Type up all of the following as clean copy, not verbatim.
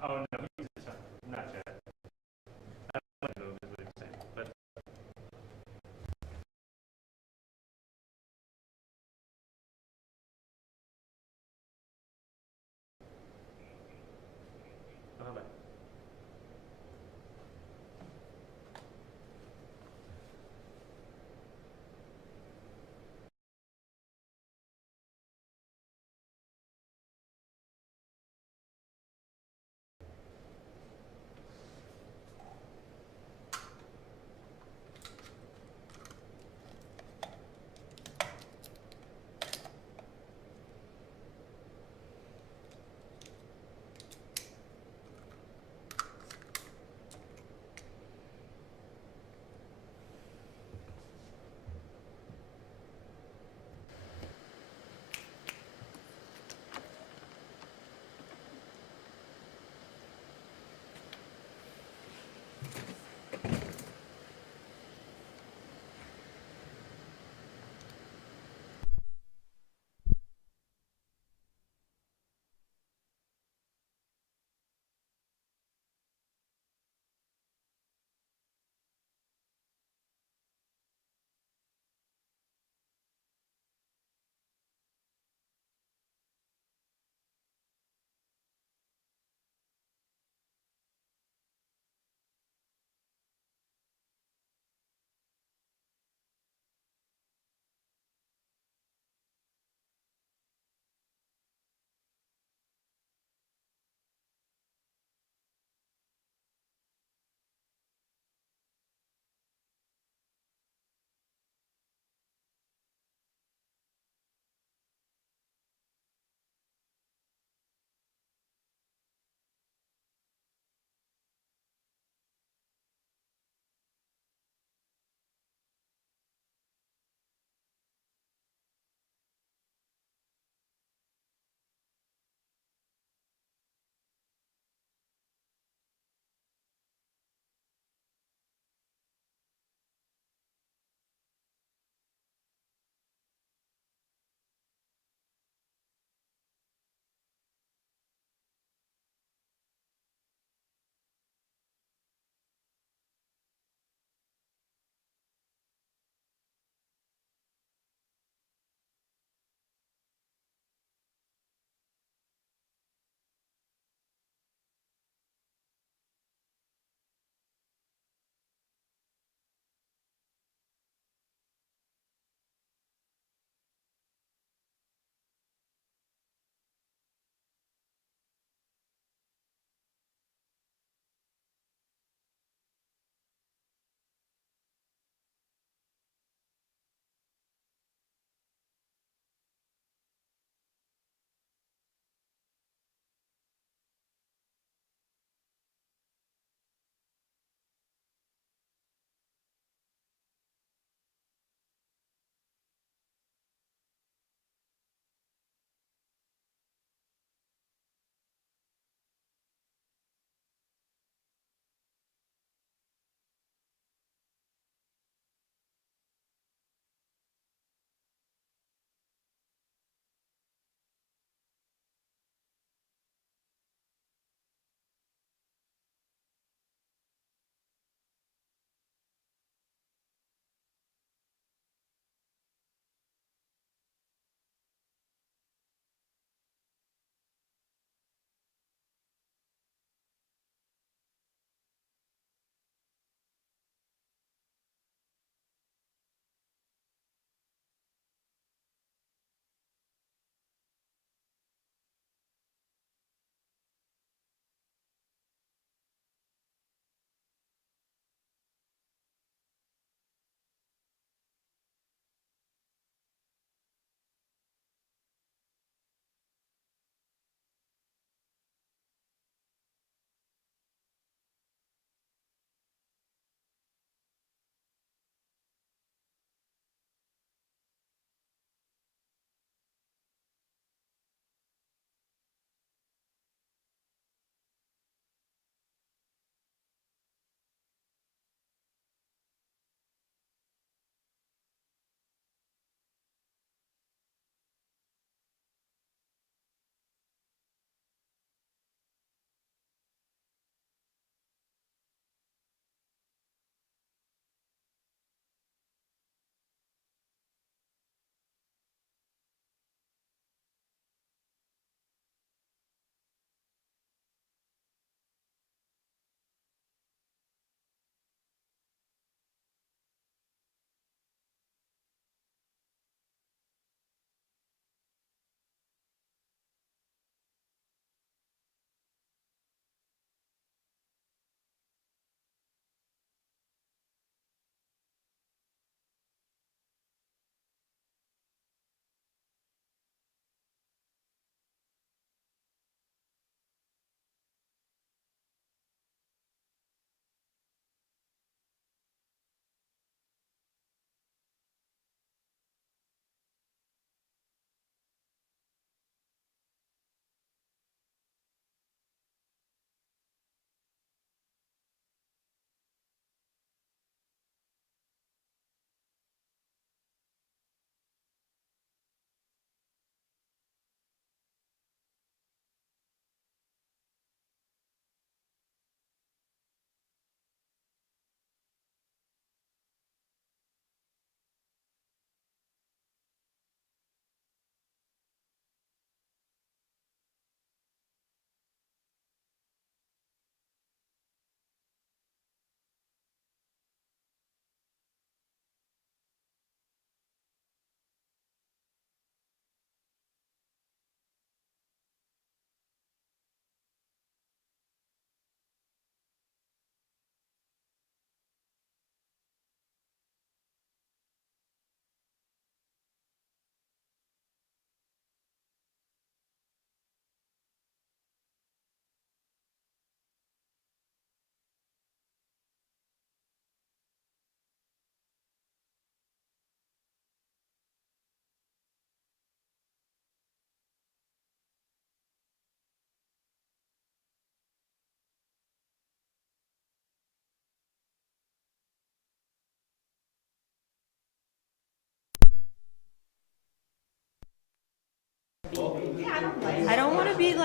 Oh no, he's not yet. I don't know is what he's saying, but bye.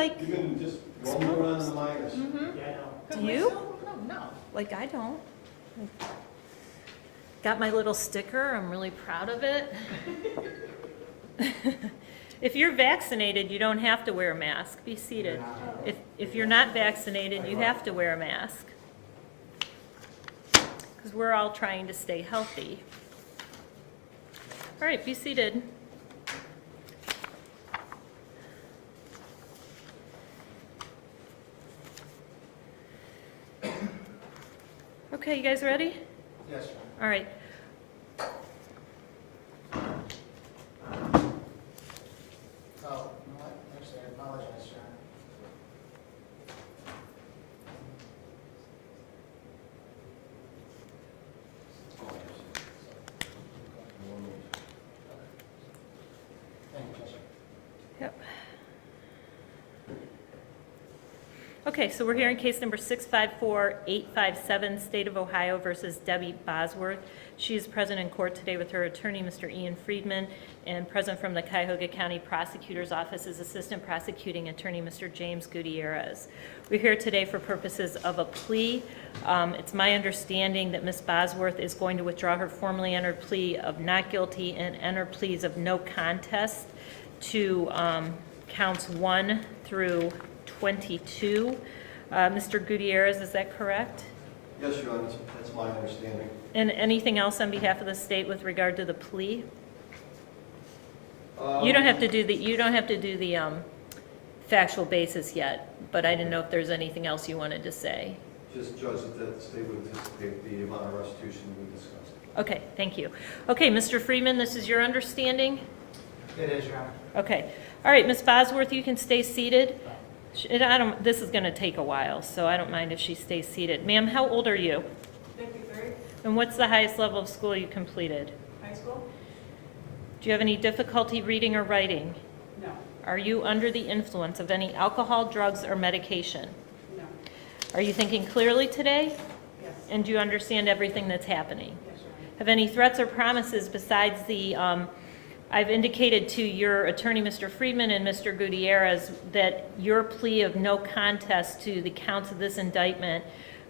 like, You can just roll me around in the minors. do you? No, like I don't. Got my little sticker, I'm really proud of it. If you're vaccinated, you don't have to wear a mask. Be seated. If you're not vaccinated, you have to wear a mask. Because we're all trying to stay healthy. All right, be seated. Okay, you guys ready? Yes, All right. oh, you know what, actually, I apologize, Sharon. Thank you, Jessica. Yep. Okay, so we're hearing case number 654857, State of Ohio versus Debbie Bosworth. She is present in court today with her attorney, Mr. Ian Friedman, and present from the Cuyahoga County Prosecutor's Office is Assistant Prosecuting Attorney, Mr. James Gutierrez. We're here today for purposes of a plea. It's my understanding that Ms. Bosworth is going to withdraw her formally entered plea of not guilty and enter pleas of no contest to counts 1 through 22. Mr. Gutierrez, is that correct? Yes, Your Honor, that's my understanding. And anything else on behalf of the state with regard to the plea? You don't have to do the factual basis yet, but I didn't know if there's anything else you wanted to say. Just judge that the state would anticipate the amount of restitution we discussed. Okay, thank you. Okay, Mr. Freeman, this is your understanding? It is, Your Honor. Okay. All right, Ms. Bosworth, you can stay seated. This is going to take a while, so I don't mind if she stays seated. Ma'am, how old are you? 53, And what's the highest level of school you completed? high school? Do you have any difficulty reading or writing? No, Are you under the influence of any alcohol, drugs, or medication? no, Are you thinking clearly today? yes, And do you understand everything that's happening? yes, Your Honor. Have any threats or promises besides the, I've indicated to your attorney, Mr. Friedman, and Mr. Gutierrez, that your plea of no contest to the counts of this indictment,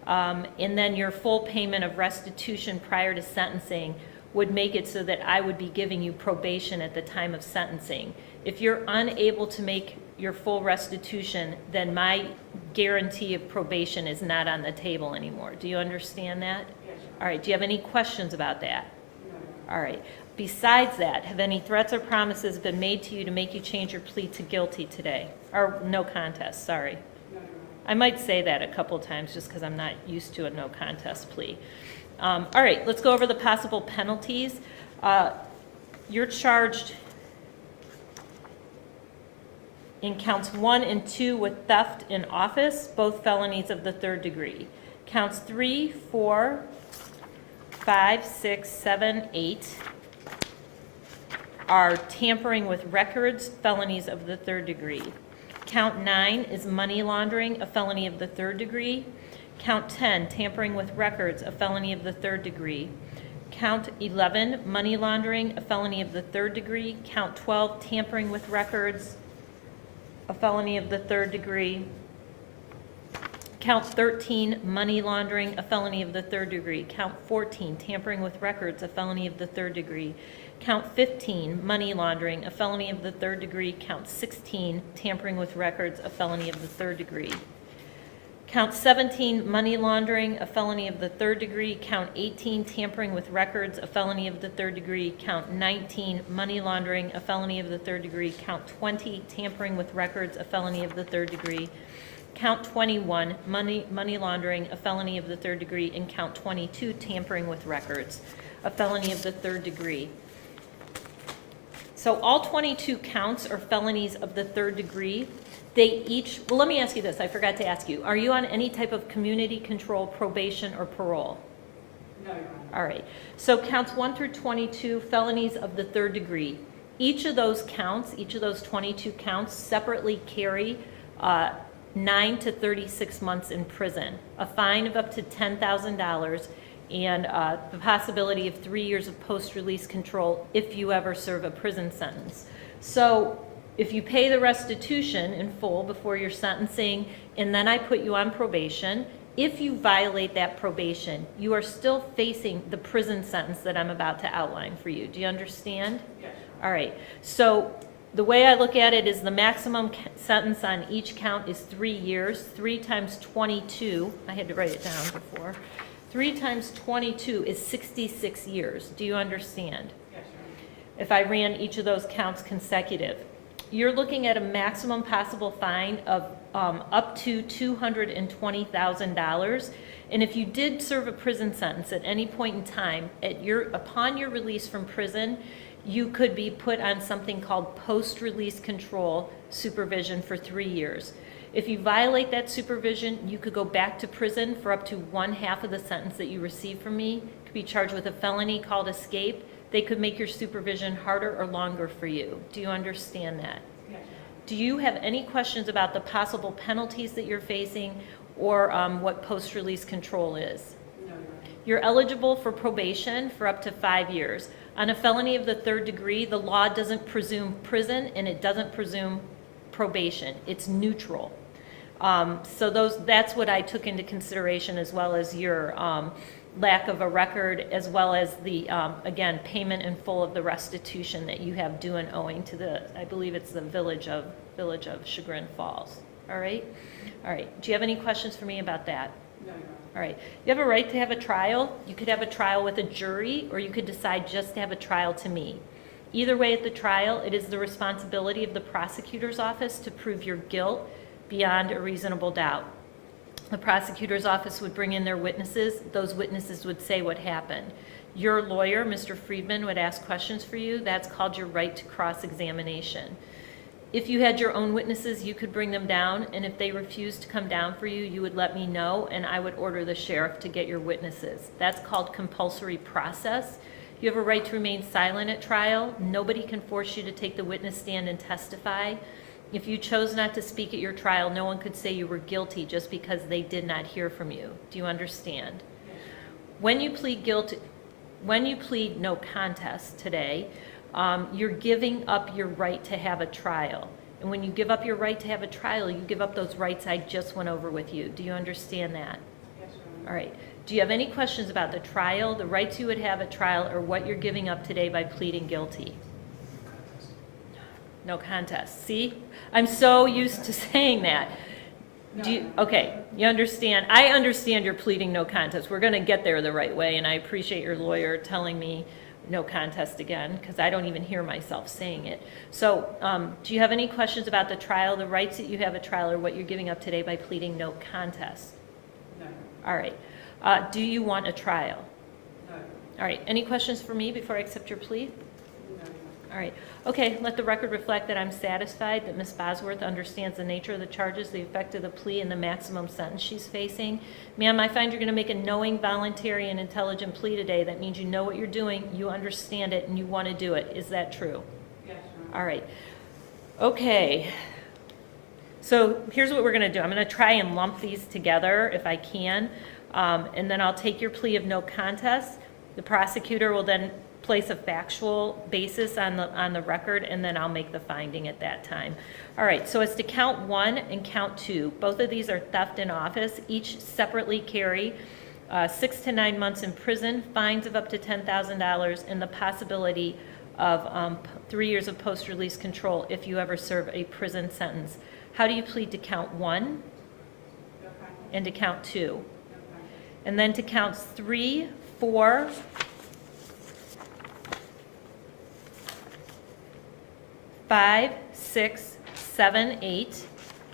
and then your full payment of restitution prior to sentencing would make it so that I would be giving you probation at the time of sentencing. If you're unable to make your full restitution, then my guarantee of probation is not on the table anymore. Do you understand that? Yes, Your All right, do you have any questions about that? Honor. No, Your Honor. All right. Besides that, have any threats or promises been made to you to make you change your plea to guilty today? Or no contest, sorry. No, Your Honor. I might say that a couple times just because I'm not used to a no contest plea. All right, let's go over the possible penalties. You're charged in counts 1 and 2 with theft in office, both felonies of the 3rd degree. Counts 3, 4, 5, 6, 7, 8 are tampering with records, felonies of the 3rd degree. Count 9 is money laundering, a felony of the 3rd degree. Count 10, tampering with records, a felony of the 3rd degree. Count 11, money laundering, a felony of the 3rd degree. Count 12, tampering with records, a felony of the 3rd degree. Count 13, money laundering, a felony of the 3rd degree. Count 14, tampering with records, a felony of the 3rd degree. Count 15, money laundering, a felony of the 3rd degree. Count 16, tampering with records, a felony of the 3rd degree. Count 17, money laundering, a felony of the 3rd degree. Count 18, tampering with records, a felony of the 3rd degree. Count 19, money laundering, a felony of the 3rd degree. Count 20, tampering with records, a felony of the 3rd degree. Count 21, money laundering, a felony of the 3rd degree. And count 22, tampering with records, a felony of the 3rd degree. So all 22 counts are felonies of the 3rd degree. They each, well, let me ask you this, I forgot to ask you. Are you on any type of community control, probation, or parole? No, Your Honor. All right. So counts 1 through 22, felonies of the 3rd degree. Each of those counts, each of those 22 counts separately carry 9 to 36 months in prison, a fine of up to $10,000, and the possibility of 3 years of post-release control if you ever serve a prison sentence. So If you pay the restitution in full before your sentencing, and then I put you on probation, if you violate that probation, you are still facing the prison sentence that I'm about to outline for you. Do you understand? Yes. All right. So the way I look at it is the maximum sentence on each count is 3 years. 3 times 22, I had to write it down before. 3 times 22 is 66 years. Do you understand? Yes, Your Honor. If I ran each of those counts consecutive. You're looking at a maximum possible fine of up to $220,000. And if you did serve a prison sentence at any point in time, upon your release from prison, you could be put on something called post-release control supervision for 3 years. If you violate that supervision, you could go back to prison for up to 1/2 of the sentence that you receive from me. You could be charged with a felony called escape. They could make your supervision harder or longer for you. Do you understand that? Yes. Do you have any questions about the possible penalties that you're facing or what post-release control is? No, Your Honor. You're eligible for probation for up to 5 years. On a felony of the 3rd degree, the law doesn't presume prison and it doesn't presume probation. It's neutral. So that's what I took into consideration, as well as your lack of a record, as well as the, again, payment in full of the restitution that you have due and owing to I believe it's the village of Chagrin Falls. All right? All right. Do you have any questions for me about that? No, Your Honor. All right. You have a right to have a trial. You could have a trial with a jury, or you could decide just to have a trial to me. Either way, at the trial, it is the responsibility of the prosecutor's office to prove your guilt beyond a reasonable doubt. The prosecutor's office would bring in their witnesses. Those witnesses would say what happened. Your lawyer, Mr. Friedman, would ask questions for you. That's called your right to cross-examination. If you had your own witnesses, you could bring them down, and if they refused to come down for you, you would let me know, and I would order the sheriff to get your witnesses. That's called compulsory process. You have a right to remain silent at trial. Nobody can force you to take the witness stand and testify. If you chose not to speak at your trial, no one could say you were guilty just because they did not hear from you. Do you understand? Yes. When you plead no contest today, you're giving up your right to have a trial. And when you give up your right to have a trial, you give up those rights I just went over with you. Do you understand that? Yes, Your Honor. All right. Do you have any questions about the trial, the rights you would have at trial, or what you're giving up today by pleading guilty? No contest. See? I'm so used to saying that. No, Do you, Your Honor. okay, you understand. I understand you're pleading no contest. We're going to get there the right way, and I appreciate your lawyer telling me no contest again, because I don't even hear myself saying it. So do you have any questions about the trial, the rights that you have at trial, or what you're giving up today by pleading no contest? No, Your All right. Do you want a trial? Honor. No, Your All right. Any questions for me before I accept your plea? Honor. No, Your Honor. All right. Okay, let the record reflect that I'm satisfied that Ms. Bosworth understands the nature of the charges, the effect of the plea, and the maximum sentence she's facing. Ma'am, I find you're going to make a knowing, voluntary, and intelligent plea today. That means you know what you're doing, you understand it, and you want to do it. Is that true? Yes, Your Honor. All right. Okay. So here's what we're going to do. I'm going to try and lump these together if I can, and then I'll take your plea of no contest. The prosecutor will then place a factual basis on the record, and then I'll make the finding at that time. All right, so as to count 1 and count 2, both of these are theft in office. Each separately carry 6 to 9 months in prison, fines of up to $10,000, and the possibility of 3 years of post-release control if you ever serve a prison sentence. How do you plead to count 1 No contest. and to count 2? No contest. And then to counts 3, 4, 5, 6, 7, 8.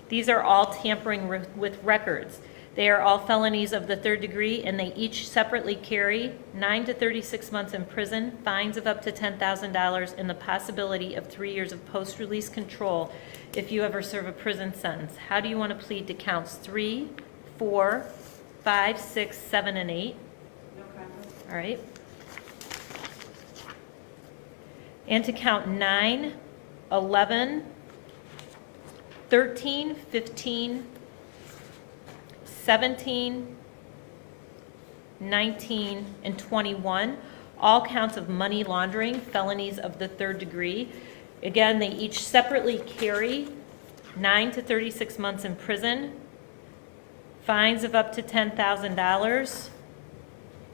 These are all tampering with records. They are all felonies of the 3rd degree, and they each separately carry 9 to 36 months in prison, fines of up to $10,000, and the possibility of 3 years of post-release control if you ever serve a prison sentence. How do you want to plead to counts 3, 4, 5, 6, 7, and 8? No contest. All right. And to count 9, 11, 13, 15, 17, 19, and 21, all counts of money laundering, felonies of the 3rd degree. Again, they each separately carry 9 to 36 months in prison, fines of up to $10,000,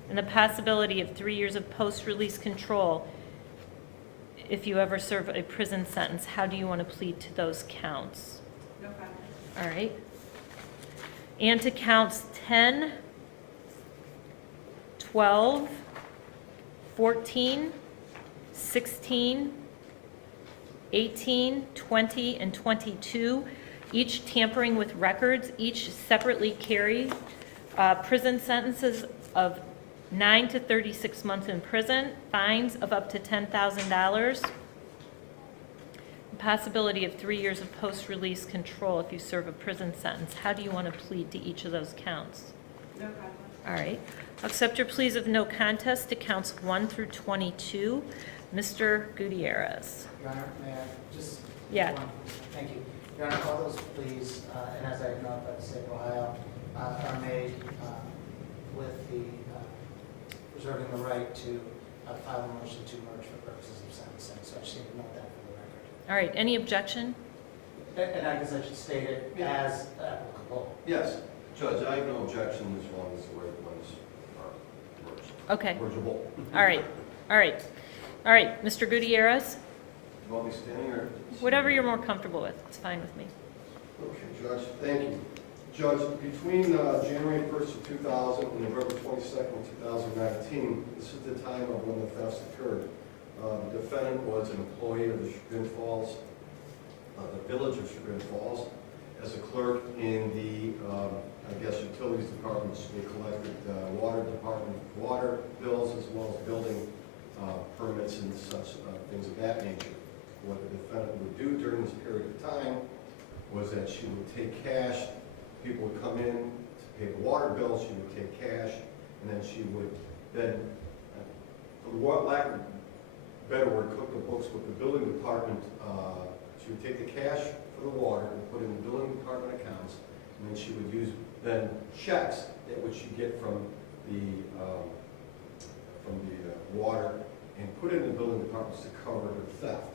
and the possibility of 3 years of post-release control if you ever serve a prison sentence. How do you want to plead to those counts? No contest. All right. And to counts 10, 12, 14, 16, 18, 20, and 22, each tampering with records, each separately carry prison sentences of 9 to 36 months in prison, fines of up to $10,000, possibility of 3 years of post-release control if you serve a prison sentence. How do you want to plead to each of those counts? No contest. All right. I'll accept your pleas of no contest to counts 1 through 22. Mr. Gutierrez. Your Honor, may I just? Yeah. Thank you. Your Honor, all those pleas, and as I know by the state of Ohio, are made with the reserving the right to file a motion to merge for purposes of sentencing. So I just need to note that for the record. All right. Any objection? And I guess I should state it as applicable. Yes, Judge, I have no objection as long as the right ones are merged. Okay. Mergeable. All right. All right. All right. Mr. Gutierrez, You want me standing or? whatever you're more comfortable with. It's fine with me. Okay, Judge, thank you. Judge, between January 1st of 2000 and November 22nd of 2019, this is the time of when the thefts occurred. The defendant was an employee of the Chagrin Falls, the village of Chagrin Falls, as a clerk in the, utilities department. They collected water department water bills as well as building permits and such things of that nature. What the defendant would do during this period of time was that she would take cash. People would come in to pay the water bill. She would take cash, and then she would then, for lack of a better word, cook the books with the building department. She would take the cash for the water and put it in the building department accounts, and then she would use then checks that which she get from the water and put it in the building departments to cover her theft.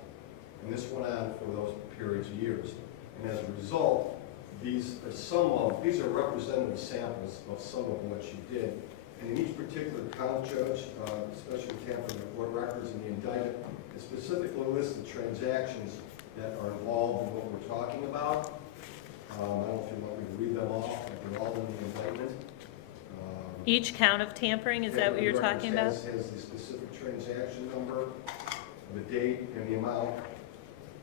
And this went on for those periods of years. And as a result, these are representative samples of some of what she did. And in each particular count, Judge, especially tampering with court records in the indictment, it specifically lists the transactions that are involved in what we're talking about. I don't know if you want me to read them off, but they're all in the indictment. Each count of tampering, is that what you're talking about? Has the specific transaction number, the date, and the amount,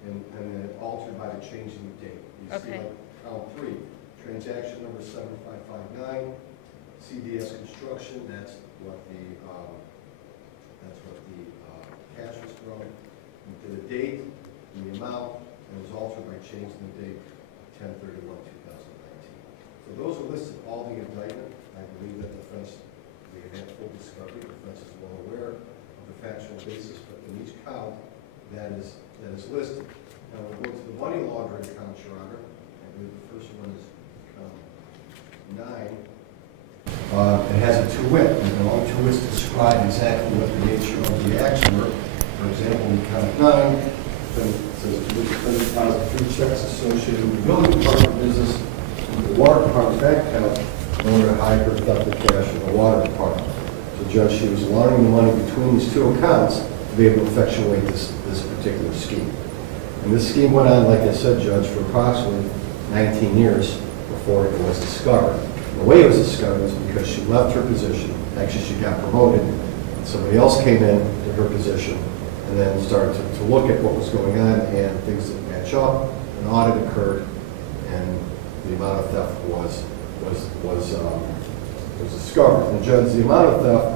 and then altered by the change in the date. You Okay. see, like, count 3, transaction number 7559, CDS Construction. That's what the cash was from. And to the date and the amount, and it was altered by changing the date 10/31/2019. So those are listed all in the indictment. I believe that the defense, we have had full discovery. The defense is well aware of the factual basis, but in each count that is listed. Now we'll go to the money laundering count, Your Honor. I believe the first one is count 9. It has a two-wit, and all two wits describe exactly what the nature of the action were. For example, in count 9, it says the defendant files 3 checks associated with the building department business with the water department bank account in order to hide her theft of cash in the water department. So, Judge, she was laundering the money between these two accounts to be able to effectuate this particular scheme. And this scheme went on, like I said, Judge, for approximately 19 years before it was discovered. The way it was discovered was because she left her position. Actually, she got promoted. Somebody else came in to her position and then started to look at what was going on, and things didn't match up. An audit occurred, and the amount of theft was discovered. And Judge, the amount of theft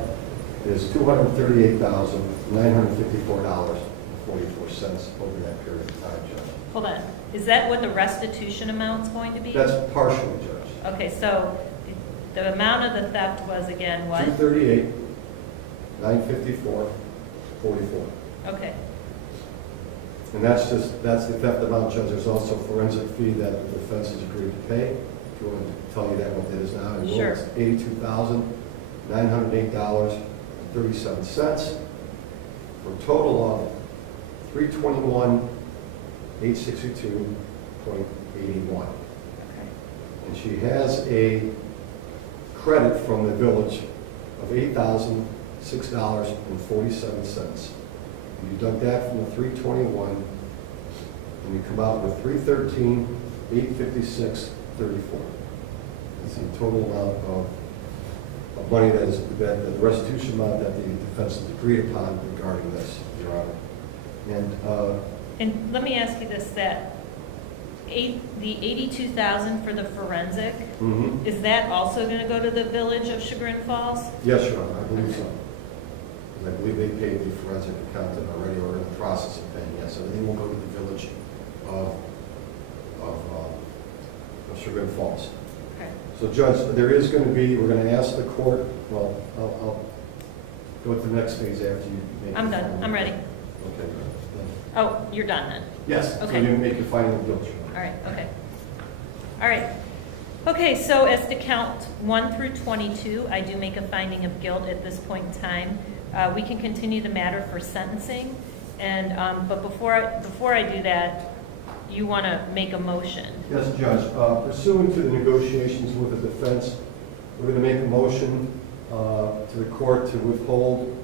is $238,954.44 over that period of time, Judge. Hold on. Is that what the restitution amount's going to be? That's partially, Judge. Okay, so the amount of the theft was again what? $238,954.44. Okay. And that's the theft amount, Judge. There's also a forensic fee that the defense has agreed to pay. If you want to tell you that what it is now. Sure. It's $82,908.37 for a total of $321,954.44. $862.81. Okay. And she has a credit from the village of $8,006.47. You deduct that from the 321, and you come out with $313,856.34. That's the total amount of money that the restitution amount that the defense has agreed upon regarding this, Your Honor. And let me ask you this, the 82,000 for the forensic, is that also going to go to the village of Chagrin Falls? Yes, Your Honor, I believe so. And I believe they paid the forensic accountant already, or in the process of paying, yes. Everything will go to the village of Chagrin Falls. Okay. So Judge, there is going to be, we're going to ask the court, well, I'll go to the next phase after you make. I'm done, I'm ready. Okay. Oh, you're done then? Yes, so Okay. you make your final guilt, Your Honor. All right, okay. All right. Okay, so as to count 1 through 22, I do make a finding of guilt at this point in time. We can continue the matter for sentencing, and, but before I do that, you want to make a motion. Yes, Judge. Pursuant to the negotiations with the defense, we're going to make a motion to the court to withhold,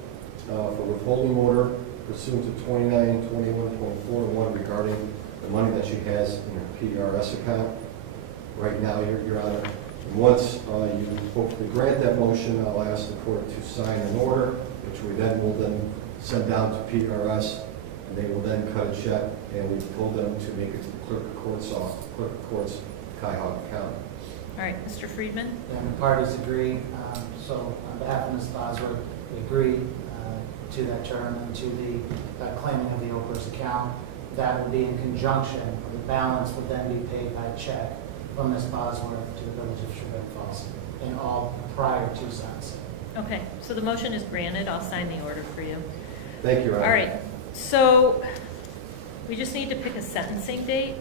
for withholding order pursuant to 2921.41 regarding the money that she has in her PRS account right now, Your Honor. And once you hopefully grant that motion, I'll ask the court to sign an order, which we then will send down to PRS, and they will then cut a check, and we told them to make it to the clerk of courts, Cuyahoga County. All right, Mr. Friedman? And the parties agree, so on behalf of Ms. Bosworth, we agree to that term and to the claiming of the Oprah's account. That would be in conjunction, the balance would then be paid by check from Ms. Bosworth to the village of Chagrin Falls in all prior to sentencing. Okay, so the motion is granted. I'll sign the order for you. Thank you, Your Honor. All right, so we just need to pick a sentencing date.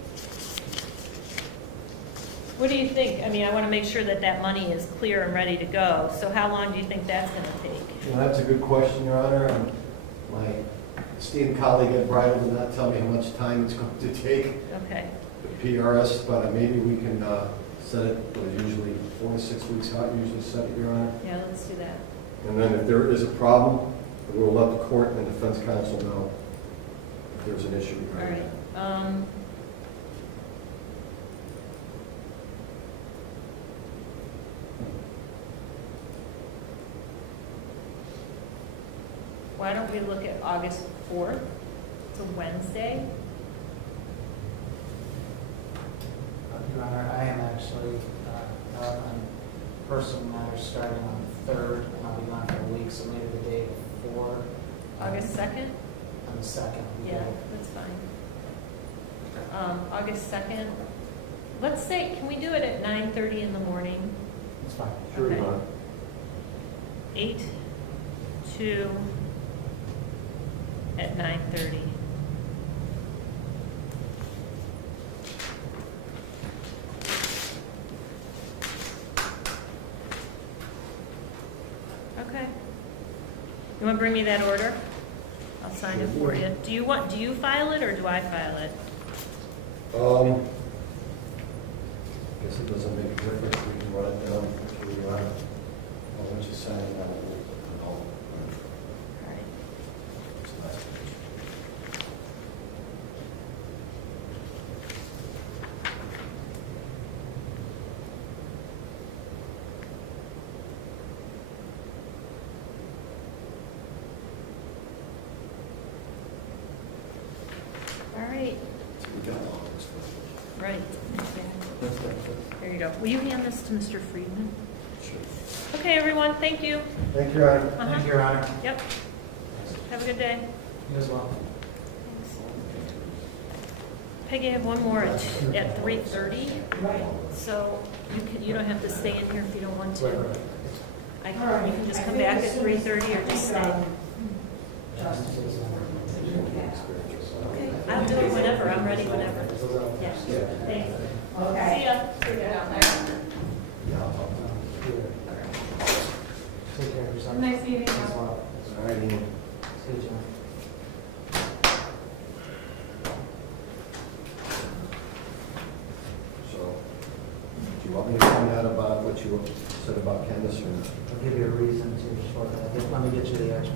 What do you think? I mean, I want to make sure that that money is clear and ready to go. So how long do you think that's going to take? Well, that's a good question, Your Honor. My esteemed colleague Ed Bridle did not tell me how much time it's going to take, Okay, the PRS, but maybe we can set it, usually 4 to 6 weeks out, usually set it, Your Honor. yeah, let's do that. And then if there is a problem, we'll let the court and defense counsel know if there's an issue All regarding right. that. Why don't we look at August 4th? It's a Wednesday. Your Honor, I am actually on personal matters starting on the 3rd, and I'll be gone for a week, so maybe the day before. August 2nd? On the 2nd. Yeah, that's fine. August 2nd. Let's say, can we do it at 9:30 in the morning? It's fine. Sure, Okay. Your Honor. 8 to at 9:30. Okay. You want to bring me that order? I'll sign it for you. Do you file it or do I file it? Guess it doesn't make a difference. We can run it down quickly, Your Honor. Once you sign it, I'll All right. it's the last page. All right. So we got all this. Right. There you go. Will you hand this to Mr. Friedman? Sure. Okay, everyone, thank you. Thank you, Your Honor. Uh-huh. Thank you, Your Honor. Yep. Have a good day. You as well. Peggy, I have one more at 3:30. So you don't have to stay in here if you don't want to. You can just come back at 3:30 or just stay. Okay, I'll do it whenever. I'm ready whenever. Yeah. Thanks. See ya. Yeah, I'll talk to you. Take care of yourself. Nice meeting you. As well. All right, Ian. See you, John. you want me to comment out about what you said about Candace or not? I'll give you a reason to, let me get you the expert.